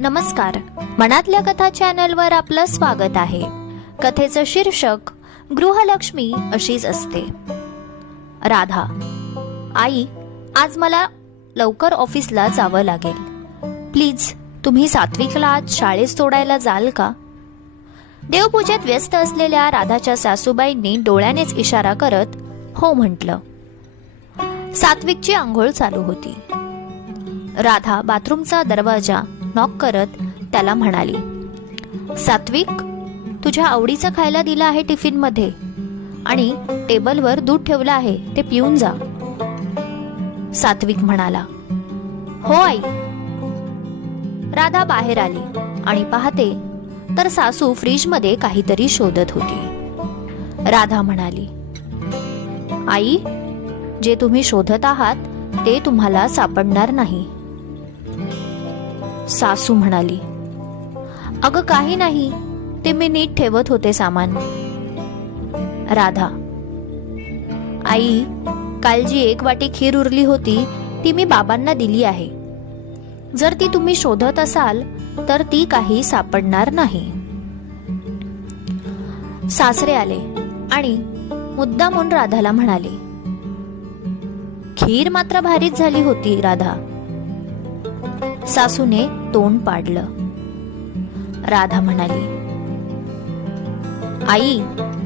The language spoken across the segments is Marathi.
नमस्कार. मनातल्या कथा चॅनलवर आपलं स्वागत आहे. कथेचं शीर्षक गृहलक्ष्मी अशीच असते. राधा आई आज मला लवकर ऑफिसला जावं लागेल. प्लीज तुम्ही सात्विकला आज शाळेत सोडायला जाल का? देवपूजेत व्यस्त असलेल्या राधाच्या सासूबाईंनी डोळ्यानेच इशारा करत हो म्हटलं. सात्विकची आंघोळ चालू होती. राधा बाथरूमचा दरवाजा नॉक करत त्याला म्हणाली सात्विक तुझ्या आवडीचं खायला दिलं आहे टिफिनमध्ये आणि टेबलवर दूध ठेवलं आहे ते पिऊन जा. सात्विक म्हणाला हो आई. राधा बाहेर आली आणि पाहते तर सासू फ्रीजमध्ये काहीतरी शोधत होती. राधा म्हणाली आई जे तुम्ही शोधत आहात ते तुम्हाला सापडणार नाही. सासू म्हणाली अगं काही नाही. ते मी नीट ठेवत होते सामान. राधा आई काल जी एक वाटी खीर उरली होती ती मी बाबांना दिली आहे. जर ती तुम्ही शोधत असाल तर ती काही सापडणार नाही. सासरे आले आणि मुद्दामून राधाला म्हणाले खीर मात्र भारीच झाली होती राधा. सासूने तोंड पाडलं. राधा म्हणाली आई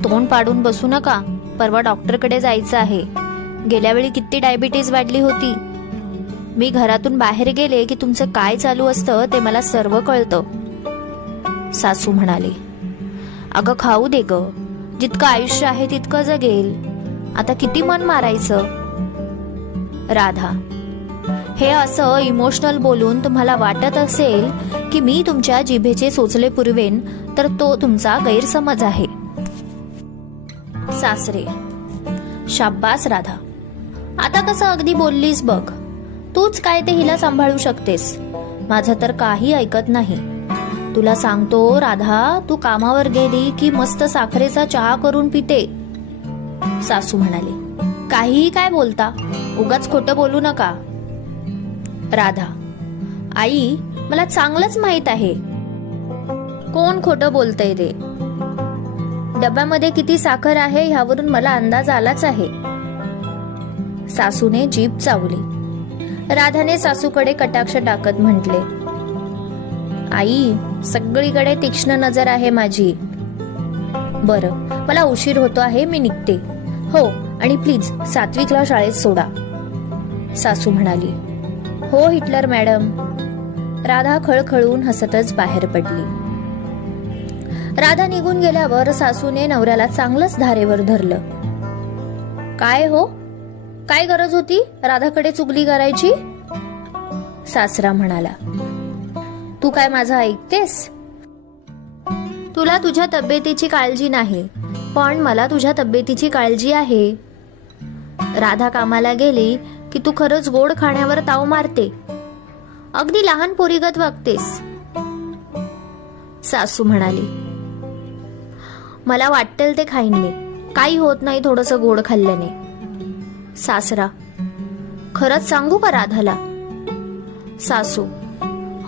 तोंड पाडून बसू नका. परवा डॉक्टरकडे जायचं आहे. गेल्या वेळी किती डायबिटीज वाढली होती. मी घरातून बाहेर गेले की तुमचं काय चालू असतं ते मला सर्व कळतं. सासू म्हणाली अगं खाऊ दे ग. जितकं आयुष्य आहे तितकं जगेल. आता किती मन मारायचं? राधा हे असं इमोशनल बोलून तुम्हाला वाटत असेल की मी तुमच्या जिभेचे सोचले पुरवेन तर तो तुमचा गैरसमज आहे. सासरे शाब्बास राधा आता कसं अगदी बोललीस बघ. तूच काय ते हिला सांभाळू शकतेस. माझं तर काही ऐकत नाही. तुला सांगतो राधा तू कामावर गेली की मस्त साखरेचा चहा करून पिते. सासू म्हणाली काहीही काय बोलता? उगाच खोटं बोलू नका. राधा आई मला चांगलंच माहीत आहे. कोण खोटं बोलतय ते? डब्यामध्ये किती साखर आहे ह्यावरून मला अंदाज आलाच आहे. सासूने जीभ चावली. राधाने सासूकडे कटाक्ष टाकत म्हटले आई सगळीकडे तीक्ष्ण नजर आहे माझी. बर मला उशीर होतो आहे मी निघते. हो आणि प्लीज सात्विकला शाळेत सोडा. सासू म्हणाली हो हिटलर मॅडम. राधा खळखळून हसतच बाहेर पडली. राधा निघून गेल्यावर सासूने नवऱ्याला चांगलंच धारेवर धरलं. काय हो? काय गरज होती? राधाकडे चुगली करायची? सासरा म्हणाला. तू काय माझं ऐकतेस? तुला तुझ्या तब्येतीची काळजी नाही पण मला तुझ्या तब्येतीची काळजी आहे. राधा कामाला गेली की तू खरंच गोड खाण्यावर ताव मारते. अगदी लहान पोरीगत वागतेस. सासू म्हणाली मला वाटेल ते खाईन मी. काही होत नाही थोडस गोड खाल्ल्याने. सासरा खरंच सांगू का राधाला? सासू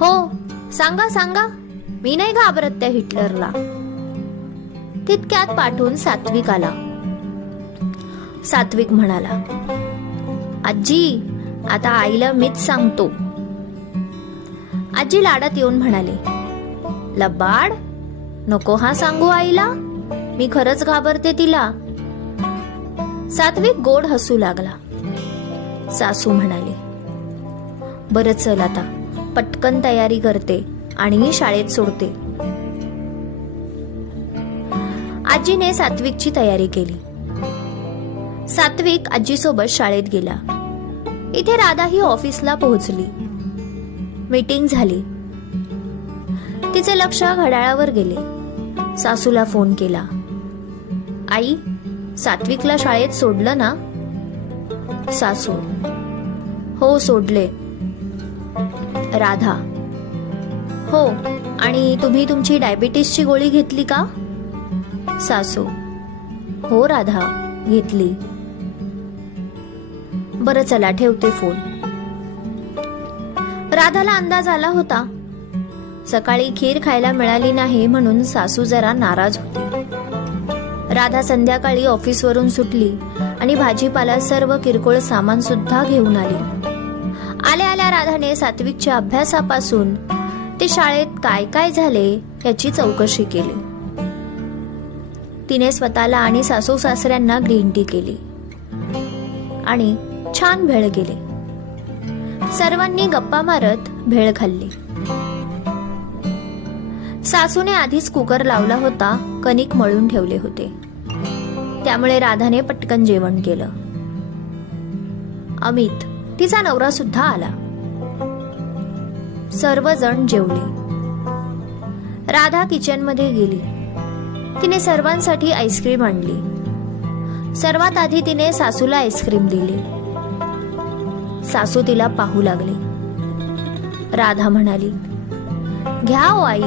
हो सांगा सांगा. मी नाही घाबरत त्या हिटलरला. तितक्यात पाठवून सात्विक आला सात्विक म्हणाला आजी आता आईला मीच सांगतो. आजी लाडात येऊन म्हणाले लबाड नको हा सांगू आईला. मी खरंच घाबरते तिला. सात्विक गोड हसू लागला. सासू म्हणाली बरं चल आता पटकन तयारी करते आणि शाळेत सोडते. आजीने सात्विकची तयारी केली. सात्विक आजीसोबत शाळेत गेला. इथे राधा ही ऑफिसला पोहोचली. मीटिंग झाली. तिचे लक्ष घड्याळावर गेले. सासूला फोन केला. आई सात्विकला शाळेत सोडलं ना? सासू. हो सोडले. राधा. हो आणि तुम्ही तुमची डायबिटीसची गोळी घेतली का? सासू. हो राधा घेतली. बरं चला ठेवते फोन. राधाला अंदाज आला होता. सकाळी खीर खायला मिळाली नाही म्हणून सासू जरा नाराज होती. राधा संध्याकाळी ऑफिसवरून सुटली आणि भाजीपाला सर्व किरकोळ सामान सुद्धा घेऊन आली. आल्या आल्या राधाने सात्विकच्या अभ्यासापासून ते शाळेत काय काय झाले याची चौकशी केली. तिने स्वतःला आणि सासू सासऱ्यांना ग्रीन टी केली. आणि छान भेळ गेले. सर्वांनी गप्पा मारत भेळ खाल्ली. सासूने आधीच कुकर लावला होता कणिक मळून ठेवले होते. त्यामुळे राधाने पटकन जेवण केलं. अमित तिचा नवरा सुद्धा आला. सर्वजण जेवले. राधा किचनमध्ये गेली. तिने सर्वांसाठी आईस्क्रीम आणली. सर्वात आधी तिने सासूला आईस्क्रीम दिली. सासू तिला पाहू लागली. राधा म्हणाली घ्या ओ आई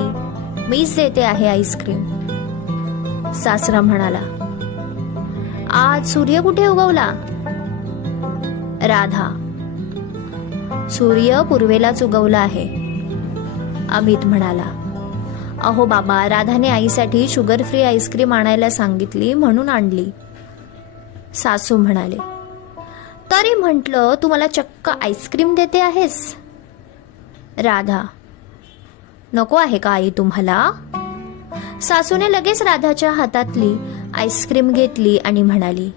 मीच देते आहे आईस्क्रीम. सासरा म्हणाला आज सूर्य कुठे उगवला? राधा सूर्य पूर्वेलाच उगवला आहे. अमित म्हणाला अहो बाबा राधाने आईसाठी शुगर फ्री आईस्क्रीम आणायला सांगितली म्हणून आणली. सासू म्हणाले तरी म्हटलं तू मला चक्क आईस्क्रीम देते आहेस? राधा नको आहे का आई तुम्हाला? सासूने लगेच राधाच्या हातातली आईस्क्रीम घेतली आणि म्हणाली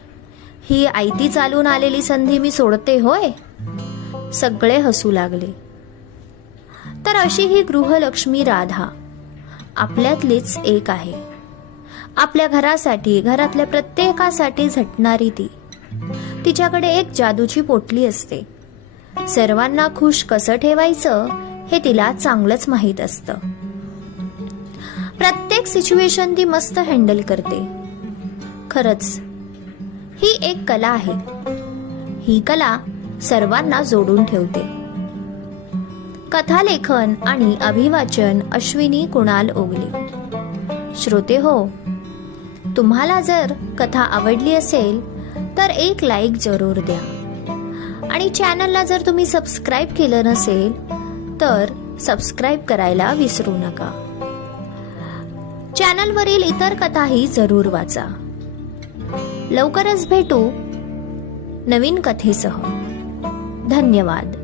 ही आयती चालून आलेली संधी मी सोडते होय. सगळे हसू लागले. तर अशी ही गृहलक्ष्मी राधा आपल्यातलीच एक आहे. आपल्या घरासाठी घरातल्या प्रत्येकासाठी झटणारी ती. तिच्याकडे एक जादूची पोटली असते. सर्वांना खुश कसं ठेवायचं हे तिला चांगलंच माहीत असतं. प्रत्येक सिच्युएशन ती मस्त हँडल करते. खरंच ही एक कला आहे. ही कला सर्वांना जोडून ठेवते. कथालेखन आणि अभिवाचन अश्विनी कुणाल ओगले. श्रोते हो तुम्हाला जर कथा आवडली असेल तर एक लाईक जरूर द्या. आणि चॅनलला जर तुम्ही सबस्क्राईब केलं नसेल तर सबस्क्राईब करायला विसरू नका. चॅनलवरील इतर कथाही जरूर वाचा. लवकरच भेटू नवीन कथेसह. धन्यवाद.